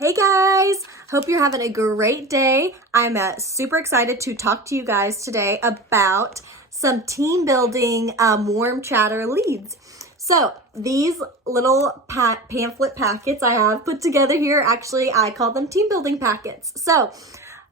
Hey guys, hope you're having a great day. I'm super excited to talk to you guys today about some team building warm chatter leads. So these little pamphlet packets I have put together here, actually I call them team building packets. So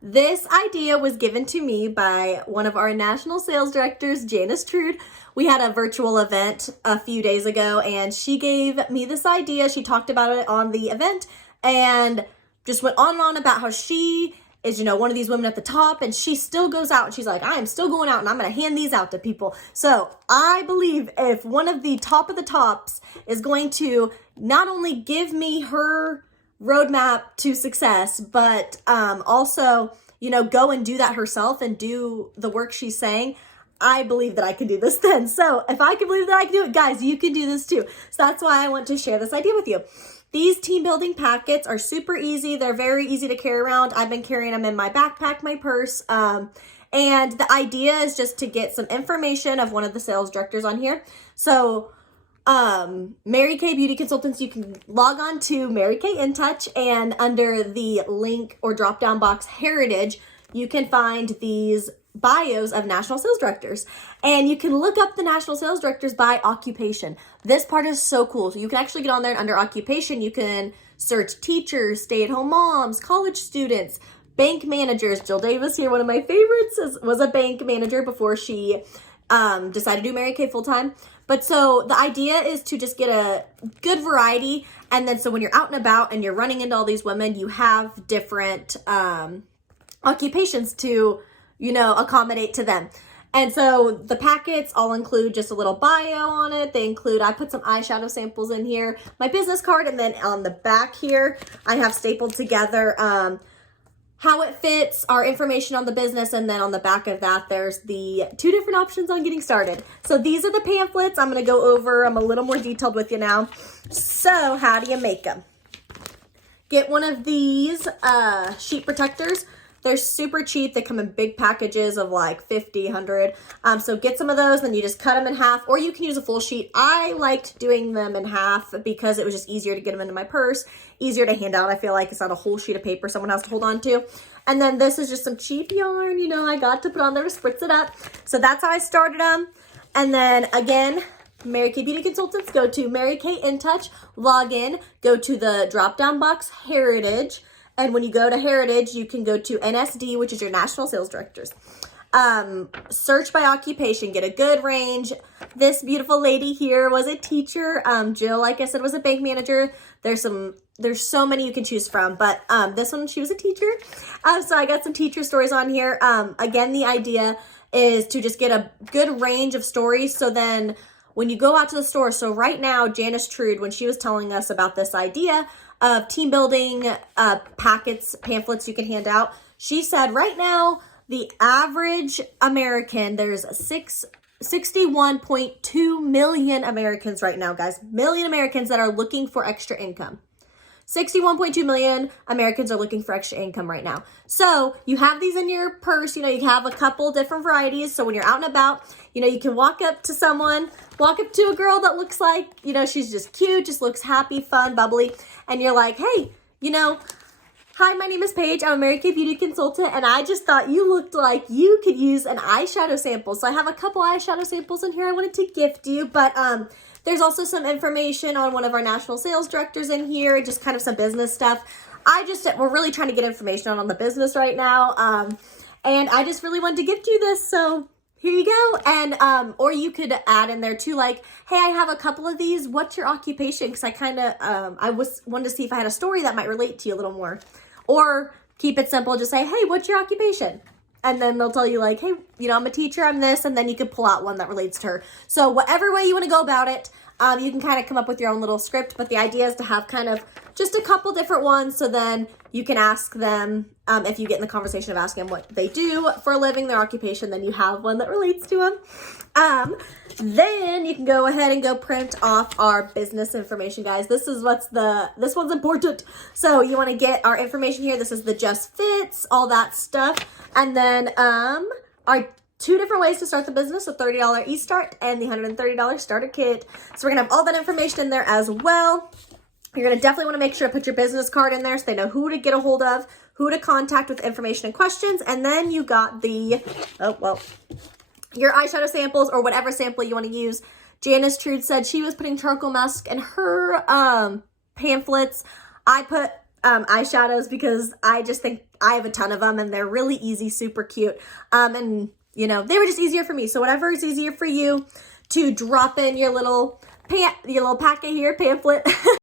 this idea was given to me by one of our national sales directors, Janice Trude. We had a virtual event a few days ago and she gave me this idea. She talked about it on the event and just went on and on about how she is, one of these women at the top, and she still goes out and she's like, I am still going out and I'm going to hand these out to people. So I believe if one of the top of the tops is going to not only give me her roadmap to success, but also, go and do that herself and do the work she's saying, I believe that I can do this then. So if I can believe that I can do it, guys, you can do this too. So that's why I want to share this idea with you. These team building packets are super easy. They're very easy to carry around. I've been carrying them in my backpack, my purse. And the idea is just to get some information of one of the sales directors on here. So Mary Kay Beauty Consultants, you can log on to Mary Kay In Touch, and under the link or drop down box Heritage, you can find these bios of national sales directors, and you can look up the national sales directors by occupation. This part is so cool. So you can actually get on there, and under occupation you can search teachers, stay-at-home moms, college students, bank managers. Jill Davis here, one of my favorites, was a bank manager before she decided to do Mary Kay full-time. But so the idea is to just get a good variety, and then so when you're out and about and you're running into all these women, you have different occupations to accommodate to them. And so the packets all include just a little bio on it. I put some eyeshadow samples in here, my business card, and then on the back here, I have stapled together how it fits, our information on the business, and then on the back of that, there's the 2 different options on getting started. So these are the pamphlets. I'm going to go over them a little more detailed with you now. So how do you make them? Get one of these sheet protectors. They're super cheap. They come in big packages of like 50, 100. So get some of those, then you just cut them in half, or you can use a full sheet. I liked doing them in half because it was just easier to get them into my purse, easier to hand out. I feel like it's not a whole sheet of paper someone has to hold on to. And then this is just some cheap yarn, I got to put on there to spritz it up. So that's how I started them. And then again, Mary Kay Beauty Consultants, go to Mary Kay In Touch, log in, go to the drop-down box Heritage. And when you go to Heritage, you can go to NSD, which is your National Sales Directors. Search by occupation, get a good range. This beautiful lady here was a teacher. Jill, like I said, was a bank manager. There's so many you can choose from, but this one, she was a teacher. So I got some teacher stories on here. Again, the idea is to just get a good range of stories. So then when you go out to the store, so right now, Janice Trude, when she was telling us about this idea of team building pamphlets you can hand out, she said right now, the average American, there's 61.2 million Americans right now, guys. Million Americans that are looking for extra income. 61.2 million Americans are looking for extra income right now. So you have these in your purse, you have a couple different varieties. So when you're out and about, you can walk up to a girl that looks like, she's just cute, just looks happy, fun, bubbly. And you're like, hey, hi, my name is Paige. I'm a Mary Kay Beauty Consultant, and I just thought you looked like you could use an eyeshadow sample. So I have a couple eyeshadow samples in here I wanted to gift you, but there's also some information on one of our national sales directors in here, just kind of some business stuff. We're really trying to get information on the business right now, and I just really wanted to gift you this, so here you go. And or you could add in there too, like, hey, I have a couple of these. What's your occupation? Because I kind of wanted to see if I had a story that might relate to you a little more. Or keep it simple, just say, hey, what's your occupation? And then they'll tell you like, hey, I'm a teacher, I'm this, and then you can pull out one that relates to her. So whatever way you want to go about it, you can kind of come up with your own little script, but the idea is to have kind of just a couple different ones, so then you can ask them, if you get in the conversation of asking them what they do for a living, their occupation, then you have one that relates to them. Then you can go ahead and go print off our business information, guys. This one's important. So you want to get our information here. This is the just fits, all that stuff. And then our 2 different ways to start the business, a $30 e-start and the $130 starter kit. So we're gonna have all that information in there as well. You're going to definitely want to make sure to put your business card in there so they know who to get a hold of, who to contact with information and questions. And then you got the, your eyeshadow samples or whatever sample you want to use. Janice Trude said she was putting charcoal mask in her pamphlets. I put eyeshadows because I just think I have a ton of them and they're really easy, super cute. And, you know, they were just easier for me. So whatever is easier for you to drop in your little packet here, pamphlet.